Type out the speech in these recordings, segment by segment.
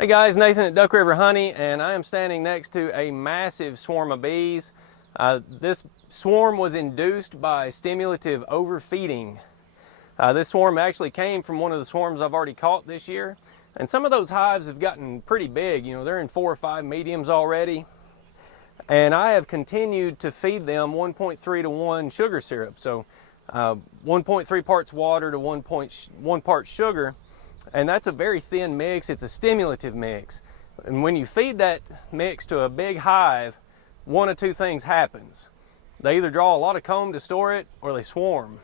Hey guys, Nathan at Duck River Honey, and I am standing next to a massive swarm of bees. This swarm was induced by stimulative overfeeding. This swarm actually came from one of the swarms I've already caught this year, and some of those hives have gotten pretty big. You know, they're in 4 or 5 mediums already, and I have continued to feed them 1.3 to 1 sugar syrup. So 1.3 parts water to 1 part sugar. And that's a very thin mix. It's a stimulative mix. And when you feed that mix to a big hive, one of two things happens. They either draw a lot of comb to store it, or they swarm.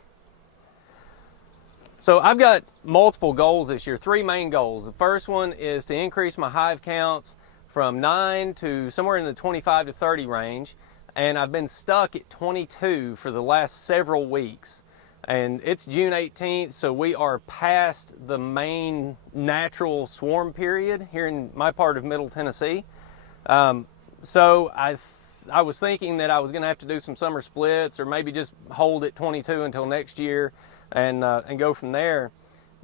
So I've got multiple goals this year, 3 main goals. The first one is to increase my hive counts from 9 to somewhere in the 25 to 30 range. And I've been stuck at 22 for the last several weeks. And it's June 18th, so we are past the main natural swarm period here in my part of Middle Tennessee. So I was thinking that I was going to have to do some summer splits, or maybe just hold at 22 until next year and go from there.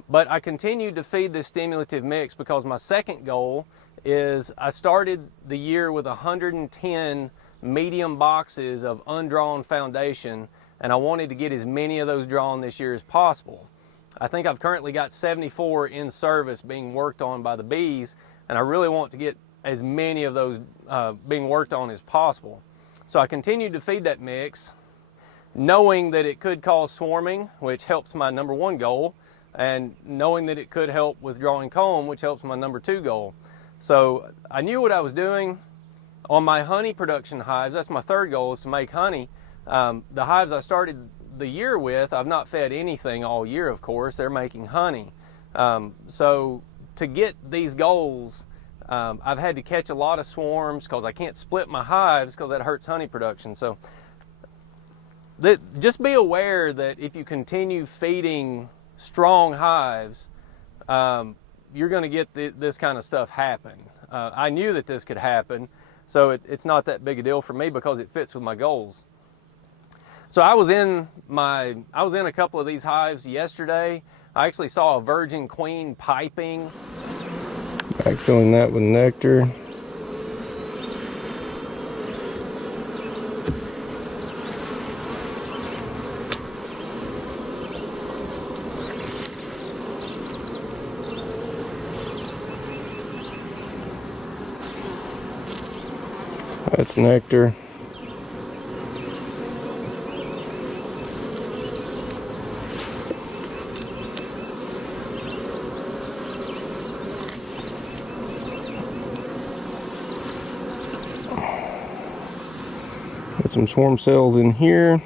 But I continued to feed this stimulative mix because my second goal is I started the year with 110 medium boxes of undrawn foundation, and I wanted to get as many of those drawn this year as possible. I think I've currently got 74 in service being worked on by the bees, and I really want to get as many of those being worked on as possible. So I continued to feed that mix, knowing that it could cause swarming, which helps my number 1 goal, and knowing that it could help with drawing comb, which helps my number 2 goal. So I knew what I was doing. On my honey production hives, that's my 3rd goal, is to make honey. The hives I started the year with, I've not fed anything all year, of course. They're making honey. So to get these goals, I've had to catch a lot of swarms because I can't split my hives because that hurts honey production. So just be aware that if you continue feeding strong hives, you're going to get this kind of stuff happen. I knew that this could happen, so it's not that big a deal for me because it fits with my goals. So I was in a couple of these hives yesterday. I actually saw a virgin queen piping. Back filling that with nectar. That's nectar. Got some swarm cells in here.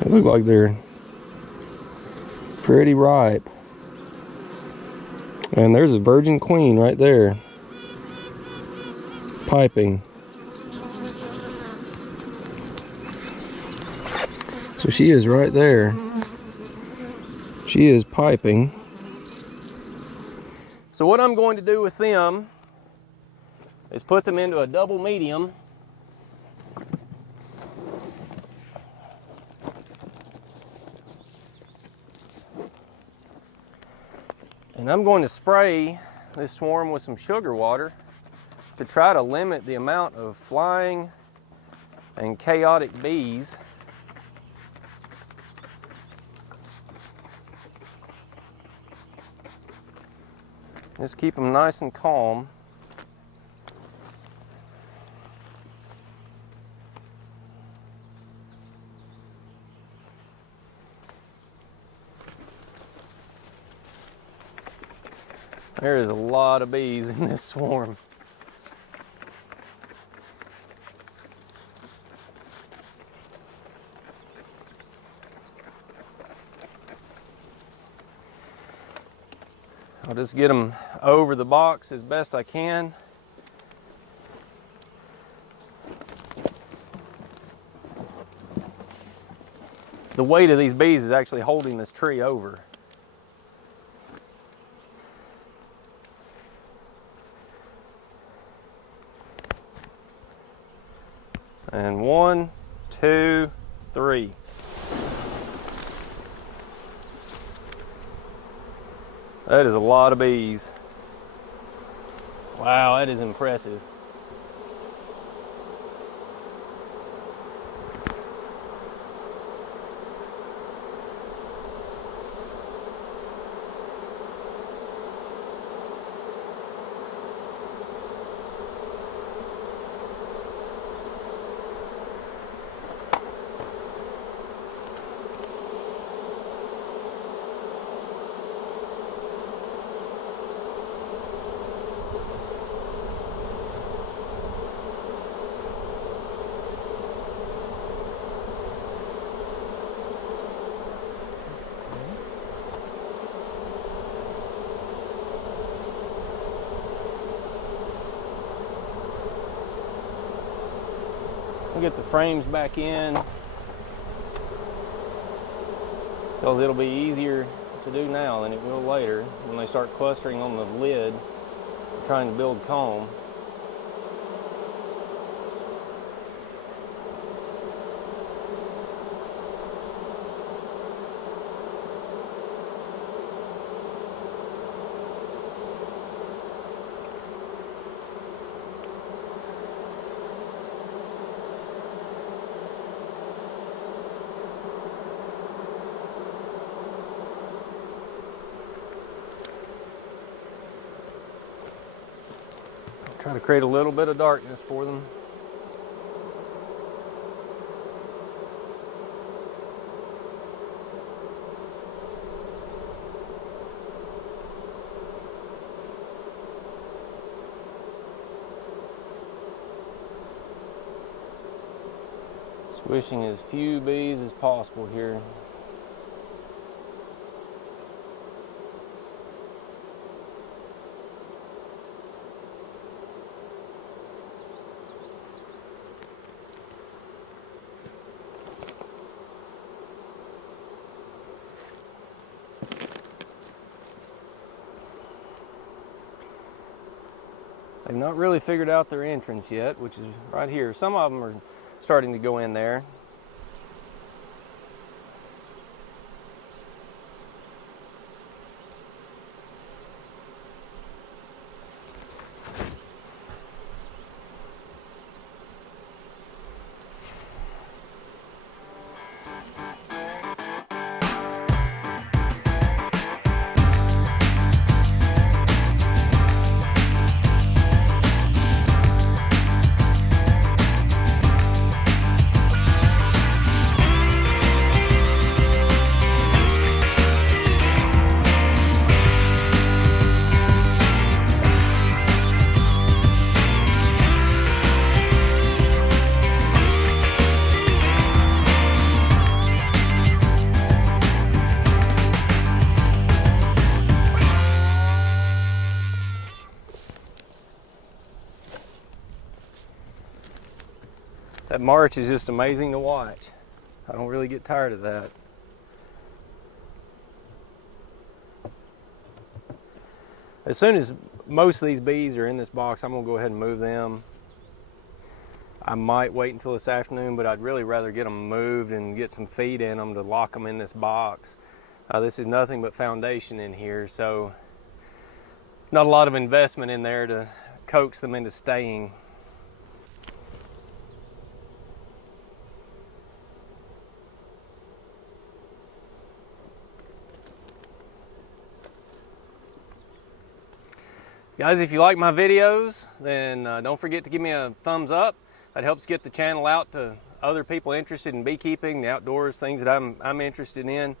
They look like they're pretty ripe. And there's a virgin queen right there, piping. So she is right there. She is piping. So what I'm going to do with them is put them into a double medium. And I'm going to spray this swarm with some sugar water to try to limit the amount of flying and chaotic bees. Just keep them nice and calm. There is a lot of bees in this swarm. I'll just get them over the box as best I can. The weight of these bees is actually holding this tree over. And 1, 2, 3. That is a lot of bees. Wow, that is impressive. We'll get the frames back in because it'll be easier to do now than it will later when they start clustering on the lid trying to build comb. Try to create a little bit of darkness for them. Squishing as few bees as possible here. They've not really figured out their entrance yet, which is right here. Some of them are starting to go in there. That march is just amazing to watch. I don't really get tired of that. As soon as most of these bees are in this box, I'm gonna go ahead and move them. I might wait until this afternoon, but I'd really rather get them moved and get some feed in them to lock them in this box. This is nothing but foundation in here, so not a lot of investment in there to coax them into staying. Guys, if you like my videos, then don't forget to give me a thumbs up. That helps get the channel out to other people interested in beekeeping, the outdoors, things that I'm interested in.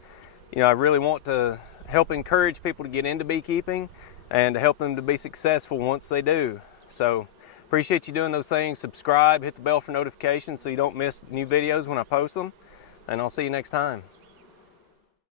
You know, I really want to help encourage people to get into beekeeping and to help them to be successful once they do. So appreciate you doing those things. Subscribe, hit the bell for notifications so you don't miss new videos when I post them, and I'll see you next time.